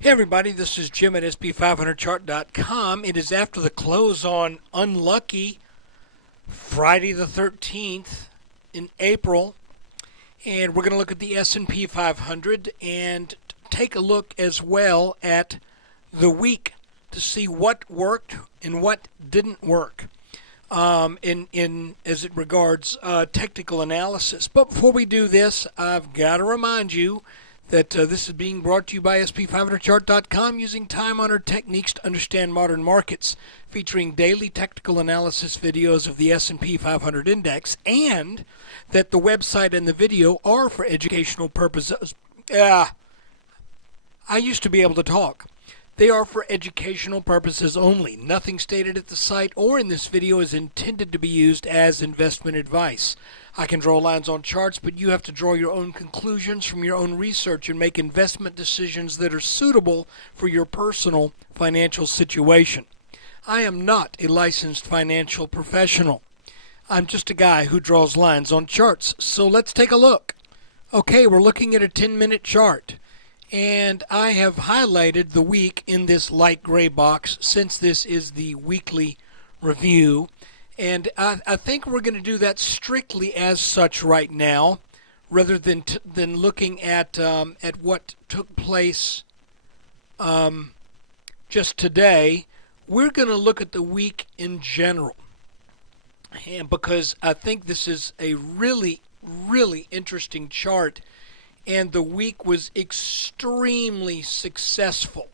Hey everybody, this is Jim at SP500chart.com. It is after the close on unlucky Friday the 13th in April, and we're going to look at the S&P 500 and take a look as well at the week to see what worked and what didn't work in as it regards technical analysis. But before we do this, I've got to remind you that this is being brought to you by SP500chart.com, using time-honored techniques to understand modern markets, featuring daily technical analysis videos of the S&P 500 index, and that the website and the video are for educational purposes. I used to be able to talk. They are for educational purposes only. Nothing stated at the site or in this video is intended to be used as investment advice. I can draw lines on charts, but you have to draw your own conclusions from your own research and make investment decisions that are suitable for your personal financial situation. I am not a licensed financial professional. I'm just a guy who draws lines on charts. So let's take a look. Okay, we're looking at a 10-minute chart. And I have highlighted the week in this light gray box since this is the weekly review. And I think we're going to do that strictly as such right now, rather than looking at what took place just today. We're going to look at the week in general, and because I think this is a really, really interesting chart, and the week was extremely successful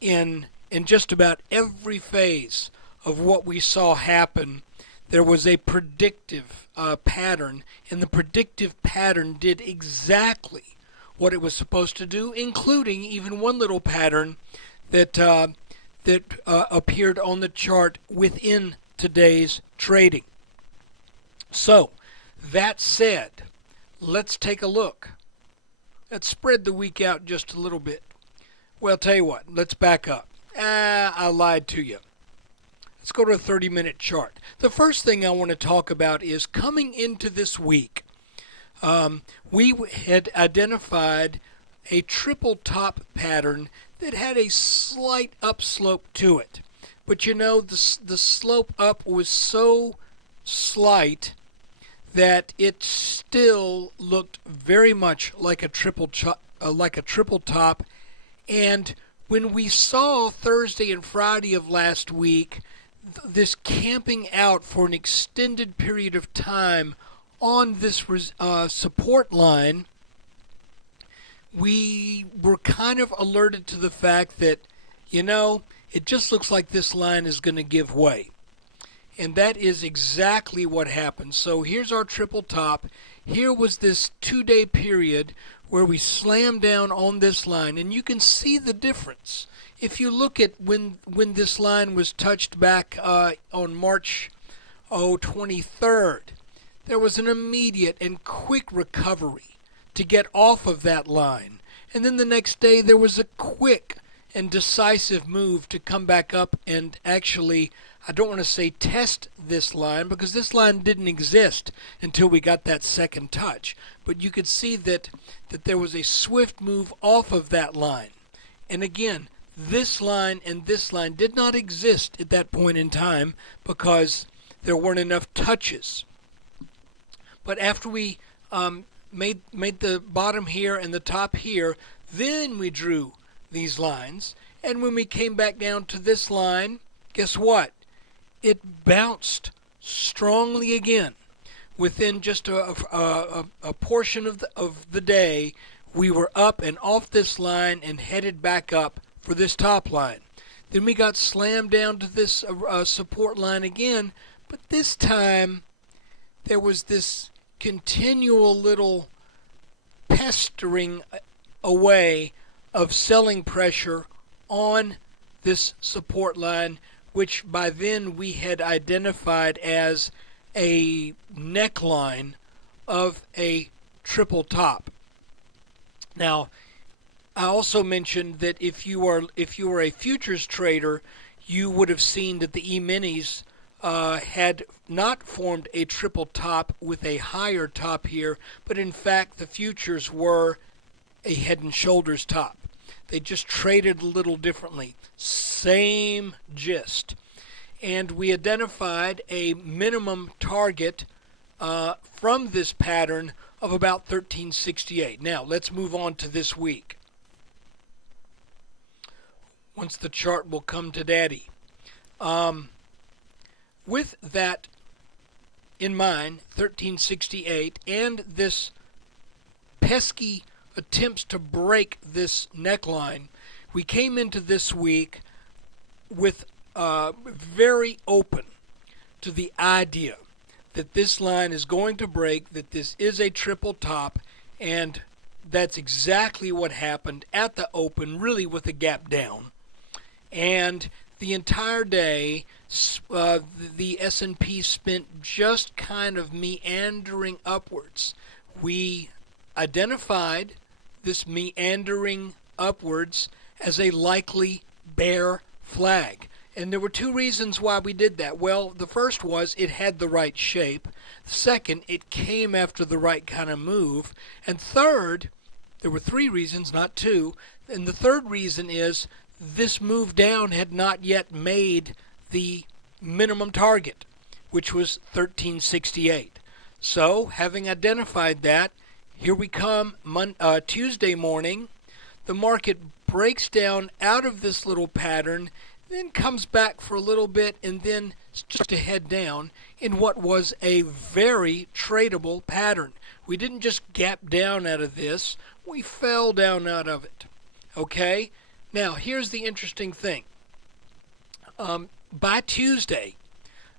in just about every phase of what we saw happen. There was a predictive pattern, and the predictive pattern did exactly what it was supposed to do, including even one little pattern that appeared on the chart within today's trading. So, that said, let's take a look. Let's spread the week out just a little bit. Well, tell you what, let's back up. I lied to you. Let's go to a 30-minute chart. The first thing I want to talk about is coming into this week, we had identified a triple top pattern that had a slight upslope to it. But you know, the slope up was so slight that it still looked very much like a triple top. And when we saw Thursday and Friday of last week this camping out for an extended period of time on this support line, we were kind of alerted to the fact that, you know, it just looks like this line is going to give way. And that is exactly what happened. So here's our triple top. Here was this 2-day period where we slammed down on this line, and you can see the difference. If you look at when this line was touched back on March 23rd, there was an immediate and quick recovery to get off of that line. And then the next day there was a quick and decisive move to come back up and actually, I don't want to say test this line, because this line didn't exist until we got that second touch. But you could see that there was a swift move off of that line. And again, this line and this line did not exist at that point in time because there weren't enough touches. But after we made the bottom here and the top here, then we drew these lines. And when we came back down to this line, guess what? It bounced strongly again. Within just a portion of the day, we were up and off this line and headed back up for this top line. Then we got slammed down to this support line again, but this time there was this continual little pestering away of selling pressure on this support line, which by then we had identified as a neckline of a triple top. Now, I also mentioned that if you were a futures trader, you would have seen that the E-minis had not formed a triple top with a higher top here, but in fact the futures were a head and shoulders top. They just traded a little differently. Same gist. And we identified a minimum target from this pattern of about 1368. Now, let's move on to this week. Once the chart will come to daddy. With that in mind, 1368, and this pesky attempts to break this neckline, we came into this week with very open to the idea that this line is going to break, that this is a triple top, and that's exactly what happened at the open, really with a gap down. And the entire day, the S&P spent just kind of meandering upwards. We identified this meandering upwards as a likely bear flag. And there were two reasons why we did that. Well, the first was it had the right shape. Second, it came after the right kind of move. And third, there were three reasons, not two. And the third reason is this move down had not yet made the minimum target, which was 1368. So, having identified that, here we come Tuesday morning. The market breaks down out of this little pattern, then comes back for a little bit, and then starts to head down in what was a very tradable pattern. We didn't just gap down out of this, we fell down out of it. Okay? Now, here's the interesting thing. By Tuesday,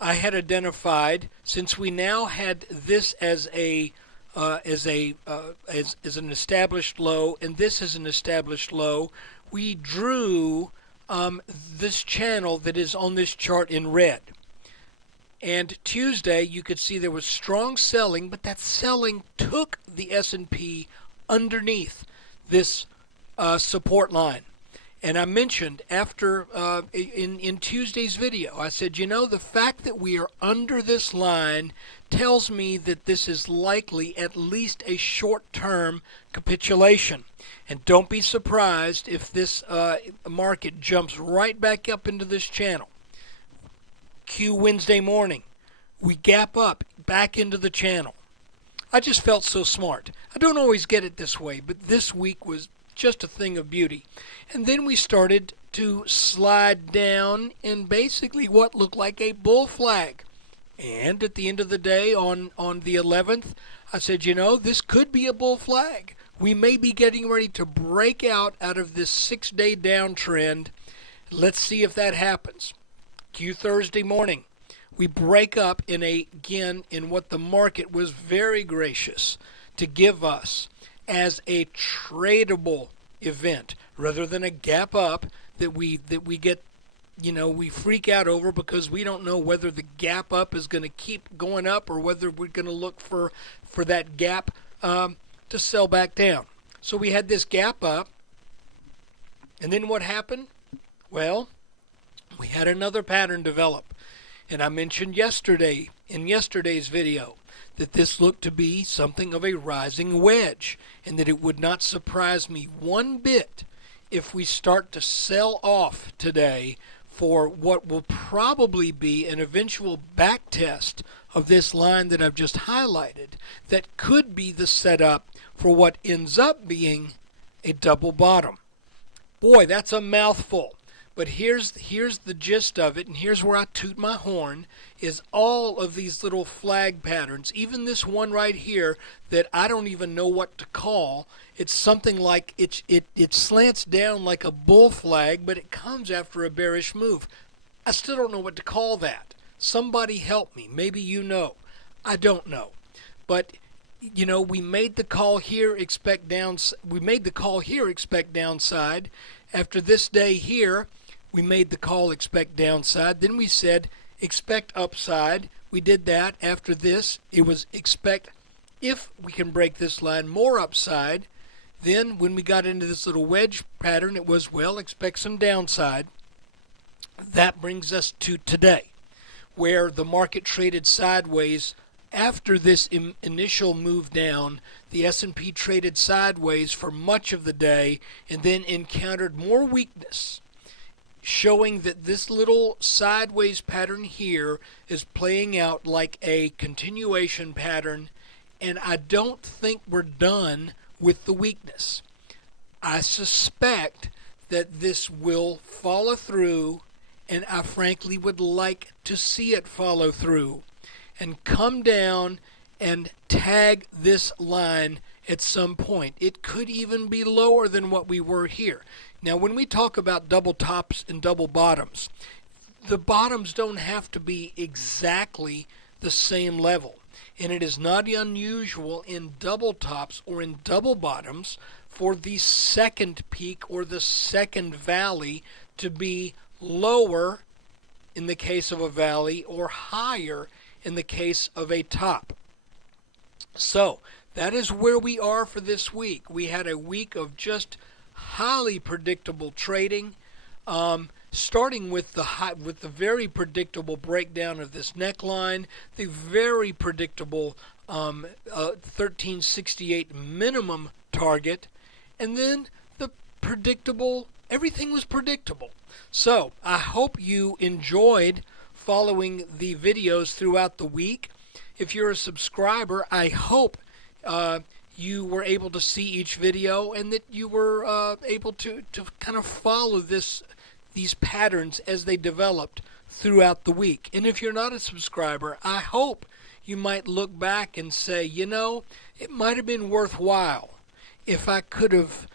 I had identified, since we now had this as an established low, and this is an established low, we drew this channel that is on this chart in red. And Tuesday, you could see there was strong selling, but that selling took the S&P underneath this support line. And I mentioned after in Tuesday's video, I said, you know, the fact that we are under this line tells me that this is likely at least a short-term capitulation. And don't be surprised if this market jumps right back up into this channel. Wednesday morning, we gap up back into the channel. I just felt so smart. I don't always get it this way, but this week was just a thing of beauty. And then we started to slide down in basically what looked like a bull flag. And at the end of the day, on the 11th, I said, you know, this could be a bull flag. We may be getting ready to break out of this 6-day downtrend. Let's see if that happens. Thursday morning, we break up again in what the market was very gracious to give us as a tradable event, rather than a gap up that we get, you know, we freak out over because we don't know whether the gap up is going to keep going up or whether we're going to look for that gap to sell back down. So we had this gap up, and then what happened? Well, we had another pattern develop. And I mentioned yesterday, in yesterday's video, that this looked to be something of a rising wedge, and that it would not surprise me one bit if we start to sell off today for what will probably be an eventual back test of this line that I've just highlighted, that could be the setup for what ends up being a double bottom. Boy, that's a mouthful. But here's the gist of it, and here's where I toot my horn, is all of these little flag patterns, even this one right here that I don't even know what to call. It's something like it slants down like a bull flag, but it comes after a bearish move. I still don't know what to call that. Somebody help me. Maybe you know. I don't know. But you know, we made the call here, expect downside. We made the call here, expect downside. After this day here, we made the call, expect downside. Then we said, expect upside. We did that. After this, it was expect, if we can break this line, more upside. Then when we got into this little wedge pattern, it was, well, expect some downside. That brings us to today, where the market traded sideways after this initial move down, the S&P traded sideways for much of the day and then encountered more weakness, showing that this little sideways pattern here is playing out like a continuation pattern, and I don't think we're done with the weakness. I suspect that this will follow through, and I frankly would like to see it follow through and come down and tag this line at some point. It could even be lower than what we were here. Now, when we talk about double tops and double bottoms, the bottoms don't have to be exactly the same level. And it is not unusual in double tops or in double bottoms for the second peak or the second valley to be lower in the case of a valley or higher in the case of a top. So that is where we are for this week. We had a week of just highly predictable trading, starting with the very predictable breakdown of this neckline, the very predictable 1368 minimum target, and then the predictable, everything was predictable. So I hope you enjoyed following the videos throughout the week. If you're a subscriber, I hope you were able to see each video and that you were able to kind of follow these patterns as they developed throughout the week. And if you're not a subscriber, I hope you might look back and say, you know, it might have been worthwhile if I could have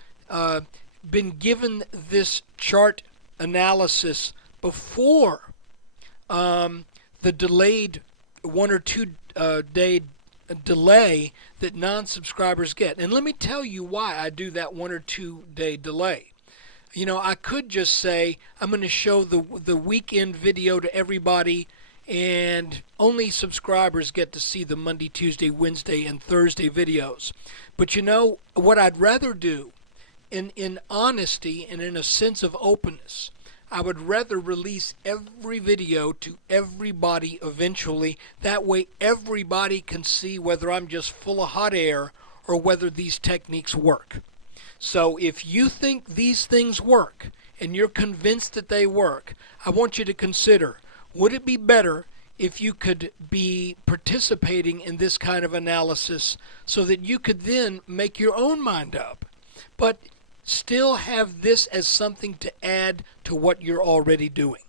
been given this chart analysis before the delayed 1 or 2 day delay that non-subscribers get. And let me tell you why I do that 1 or 2 day delay. You know, I could just say I'm going to show the weekend video to everybody and only subscribers get to see the Monday, Tuesday, Wednesday, and Thursday videos. But you know what I'd rather do, in honesty and in a sense of openness, I would rather release every video to everybody eventually. That way everybody can see whether I'm just full of hot air or whether these techniques work. So if you think these things work and you're convinced that they work, I want you to consider, would it be better if you could be participating in this kind of analysis so that you could then make your own mind up, but still have this as something to add to what you're already doing?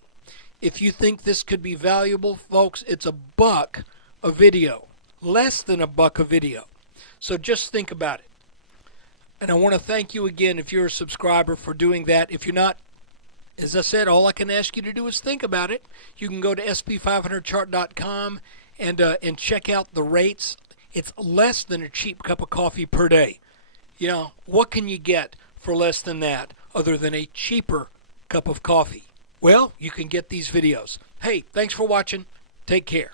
If you think this could be valuable, folks, it's $1 a video, less than $1 a video. So just think about it. And I want to thank you again if you're a subscriber for doing that. If you're not, as I said, all I can ask you to do is think about it. You can go to sp500chart.com and check out the rates. It's less than a cheap cup of coffee per day. You know, what can you get for less than that other than a cheaper cup of coffee? Well, you can get these videos. Hey, thanks for watching. Take care.